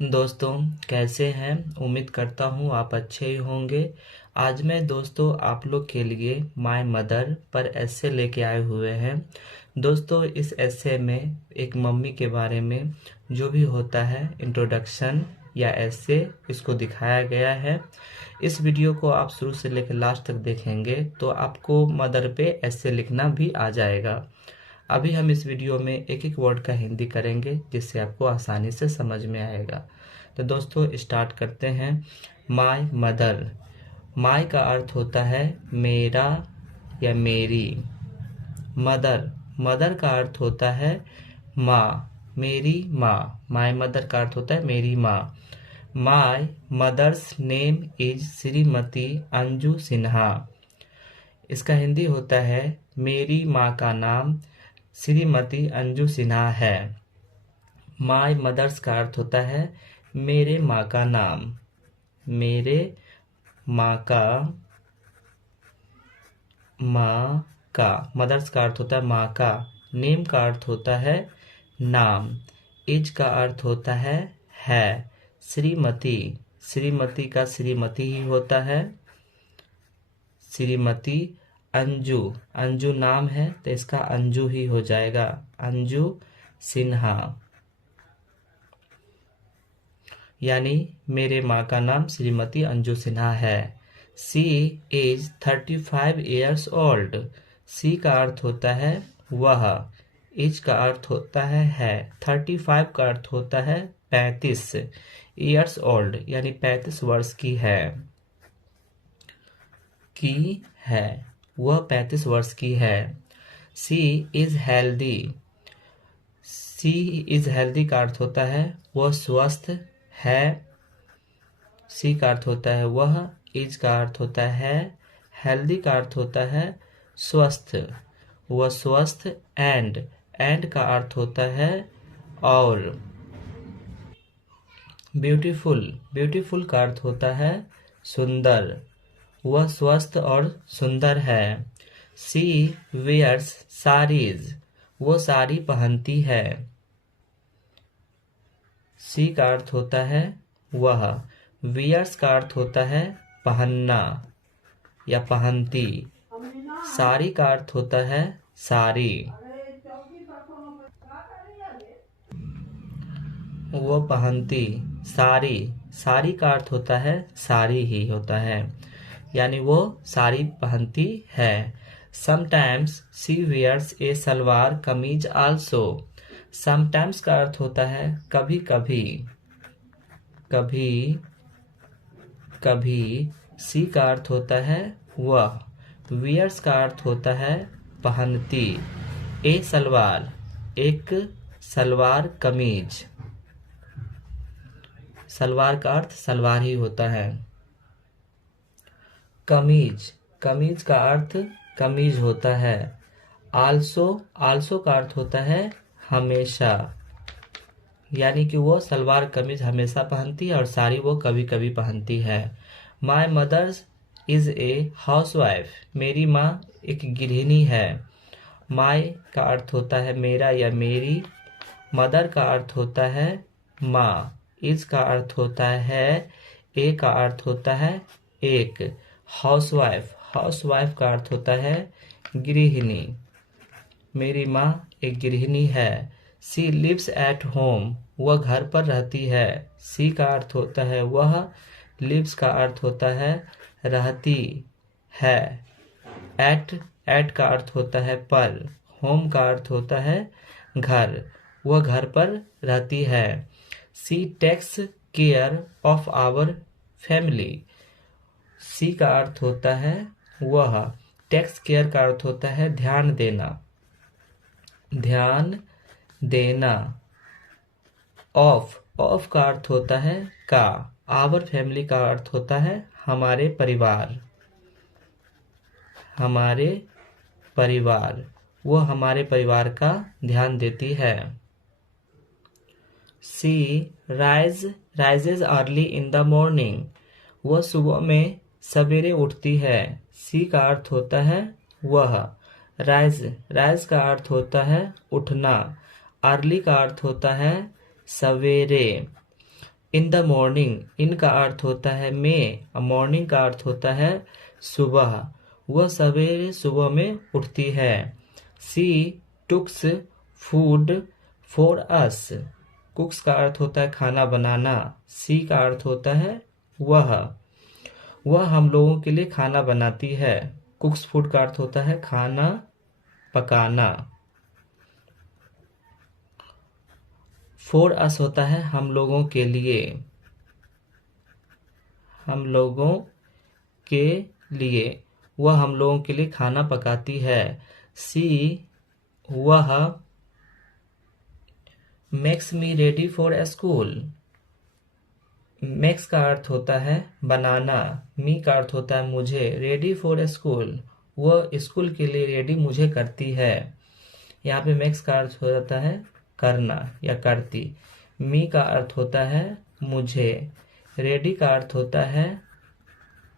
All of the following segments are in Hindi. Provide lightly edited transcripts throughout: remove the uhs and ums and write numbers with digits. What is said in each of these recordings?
दोस्तों, कैसे हैं? उम्मीद करता हूँ आप अच्छे ही होंगे। आज मैं दोस्तों आप लोग के लिए माय मदर पर एस्से लेके आए हुए हैं। दोस्तों, इस एस्से में एक मम्मी के बारे में जो भी होता है इंट्रोडक्शन या एस्से इसको दिखाया गया है। इस वीडियो को आप शुरू से लेकर लास्ट तक देखेंगे तो आपको मदर पे एस्से लिखना भी आ जाएगा। अभी हम इस वीडियो में एक एक वर्ड का हिंदी करेंगे जिससे आपको आसानी से समझ में आएगा। तो दोस्तों स्टार्ट करते हैं। My mother. माय का अर्थ होता है मेरा या मेरी। मदर, मदर का अर्थ होता है माँ, मेरी माँ। माय मदर का अर्थ होता है मेरी माँ। My mother's name is Shrimati Anju Sinha. इसका हिंदी होता है मेरी माँ का नाम श्रीमती अंजू सिन्हा है। माय मदर्स का अर्थ होता है मेरे माँ का नाम, मेरे माँ का, माँ का। मदर्स का अर्थ होता है माँ का। नेम का अर्थ होता है नाम। एज का अर्थ होता है। श्रीमती, श्रीमती का श्रीमती ही होता है, श्रीमती। अंजू, अंजू नाम है तो इसका अंजू ही हो जाएगा, अंजू सिन्हा। यानी मेरे माँ का नाम श्रीमती अंजू सिन्हा है। She is 35 years old. सी का अर्थ होता है वह, एज का अर्थ होता है। 35 का अर्थ होता है 35, ईयर्स ओल्ड यानी 35 वर्ष की है, वह 35 वर्ष की है। She is healthy. She is healthy का अर्थ होता है वह स्वस्थ है। सी का अर्थ होता है वह, इज का अर्थ होता है हेल्दी का अर्थ होता है स्वस्थ, वह स्वस्थ। एंड का अर्थ होता है और। ब्यूटीफुल, ब्यूटीफुल का अर्थ होता है सुंदर, वह स्वस्थ और सुंदर है। सी वेयर्स साड़ीज। वो साड़ी पहनती है। सी का अर्थ होता है वह। वियर्स का अर्थ होता है पहनना या पहनती। साड़ी का अर्थ होता है साड़ी, वो पहनती। साड़ी, साड़ी का अर्थ होता है साड़ी ही होता है, यानी वो साड़ी पहनती है। समटाइम्स सी वेयर्स ए सलवार कमीज आल्सो। समटाइम्स का अर्थ होता है कभी कभी, कभी कभी। सी का अर्थ होता है वह। वियर्स का अर्थ होता है पहनती। ए सलवार, एक सलवार कमीज। सलवार का अर्थ सलवार ही होता है। कमीज, कमीज का अर्थ कमीज होता है। आल्सो, आल्सो का अर्थ होता है हमेशा, यानी कि वो सलवार कमीज हमेशा पहनती है और साड़ी वो कभी कभी पहनती है। My mother's is a housewife. मेरी माँ एक गृहिणी है। माय का अर्थ होता है मेरा या मेरी। मदर का अर्थ होता है माँ। इज का अर्थ होता है, ए का अर्थ होता है एक। हाउसवाइफ, हाउसवाइफ का अर्थ होता है गृहिणी। मेरी माँ एक गृहिणी है। She lives at home. वह घर पर रहती है। सी का अर्थ होता है वह। लिव्स का अर्थ होता है रहती है। एट का अर्थ होता है पर। होम का अर्थ होता है घर, वह घर पर रहती है। She takes care of our family. She का अर्थ होता है वह। टेक्स केयर का अर्थ होता है ध्यान देना, ध्यान देना। ऑफ का अर्थ होता है का। आवर फैमिली का अर्थ होता है हमारे परिवार, हमारे परिवार। वो हमारे परिवार का ध्यान देती है। She rises early in the morning. वह सुबह में सवेरे उठती है। सी का अर्थ होता है वह। राइज का अर्थ होता है उठना। अर्ली का अर्थ होता है सवेरे। इन द मॉर्निंग, इन का अर्थ होता है में, मॉर्निंग का अर्थ होता है सुबह, वह सवेरे सुबह में उठती है। She cooks food for us, cooks का अर्थ होता है खाना बनाना, सी का अर्थ होता है वह हम लोगों के लिए खाना बनाती है। कुक्स फूड का अर्थ होता है खाना पकाना। फॉर अस होता है हम लोगों के लिए, हम लोगों के लिए, वह हम लोगों के लिए खाना पकाती है। सी वह makes me ready for school, makes का अर्थ होता है बनाना, मी का अर्थ होता है मुझे, रेडी फॉर स्कूल, वह स्कूल के लिए रेडी मुझे करती है। यहाँ पे मेक्स का अर्थ हो जाता है करना या करती, मी का अर्थ होता है मुझे, रेडी का अर्थ होता है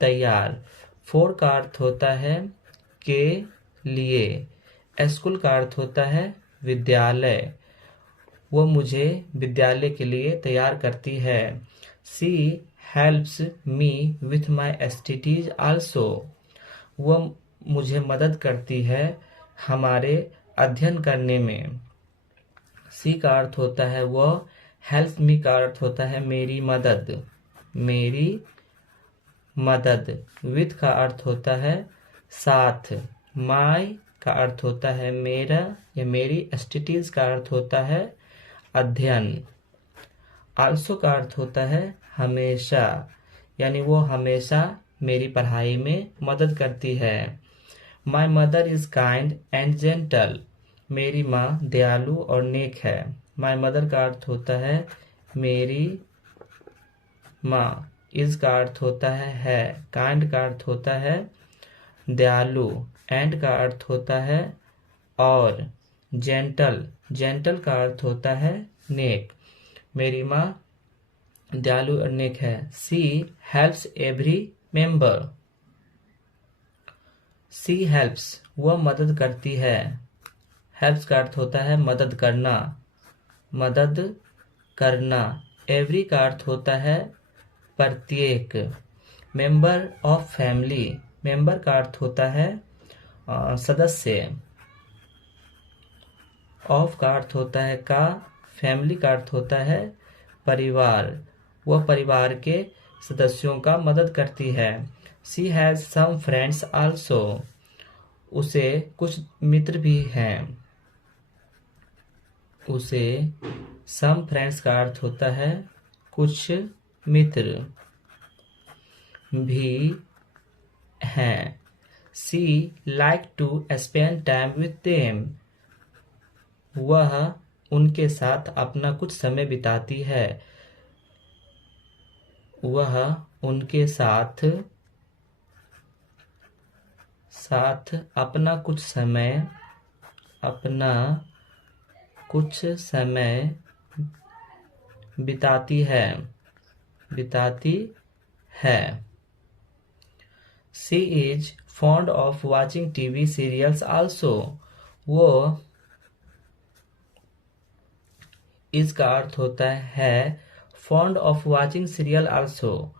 तैयार, फॉर का अर्थ होता है के लिए, स्कूल का अर्थ होता है विद्यालय, वो मुझे विद्यालय के लिए तैयार करती है। She helps me with my studies also, वह मुझे मदद करती है हमारे अध्ययन करने में। सी का अर्थ होता है वह, हेल्प मी का अर्थ होता है मेरी मदद, मेरी मदद, विथ का अर्थ होता है साथ, माई का अर्थ होता है मेरा या मेरी, एसटीटीज का अर्थ होता है अध्ययन, आल्सो का अर्थ होता है हमेशा, यानी वो हमेशा मेरी पढ़ाई में मदद करती है। My mother is kind and gentle, मेरी माँ दयालु और नेक है। माई मदर का अर्थ होता है मेरी माँ, इज का अर्थ होता है, काइंड का अर्थ होता है दयालु, एंड का अर्थ होता है और, जेंटल, जेंटल का अर्थ होता है नेक, मेरी माँ दयालु और नेक है। She helps every member, she helps वह मदद करती है, हेल्प्स का अर्थ होता है मदद करना, मदद करना, एवरी का अर्थ होता है प्रत्येक, मेंबर ऑफ फैमिली, मेंबर का अर्थ होता है सदस्य, ऑफ का अर्थ होता है का, फैमिली का अर्थ होता है परिवार, वह परिवार के सदस्यों का मदद करती है। सी हैज सम फ्रेंड्स आल्सो, उसे कुछ मित्र भी हैं, उसे सम फ्रेंड्स का अर्थ होता है कुछ मित्र भी हैं। She like to spend time with them, वह उनके साथ अपना कुछ समय बिताती है, वह उनके साथ अपना कुछ समय बिताती है। She is fond of watching TV serials also, वो इसका अर्थ होता है fond of watching serial also,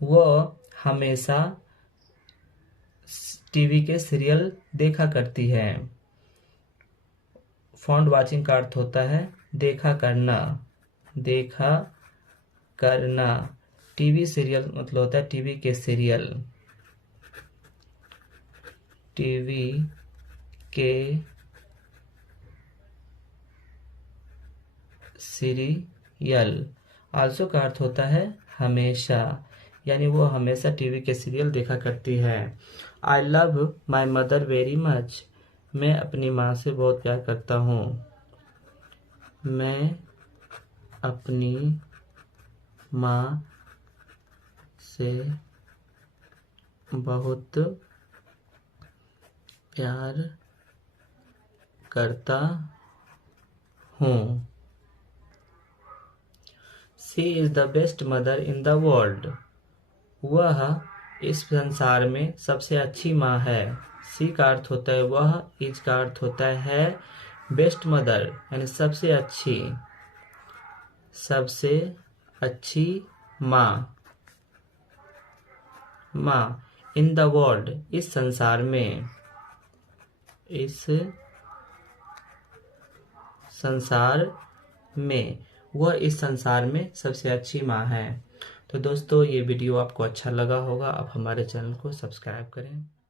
वो हमेशा टीवी के सीरियल देखा करती है। फॉन्ड वॉचिंग का अर्थ होता है देखा करना, टीवी सीरियल मतलब होता है टीवी के सीरियल, टीवी के सीरियल, आल्सो का अर्थ होता है हमेशा, यानी वो हमेशा टीवी के सीरियल देखा करती है। I love my mother very much, मैं अपनी माँ से बहुत प्यार करता हूँ, मैं अपनी माँ से बहुत प्यार करता हूँ। She is the best mother in the world, वह इस संसार में सबसे अच्छी माँ है। सी का अर्थ होता है वह, इज का अर्थ होता है बेस्ट मदर यानी सबसे अच्छी माँ, माँ। इन द वर्ल्ड, इस संसार में, इस संसार में, वह इस संसार में सबसे अच्छी माँ है। तो दोस्तों, ये वीडियो आपको अच्छा लगा होगा, आप हमारे चैनल को सब्सक्राइब करें।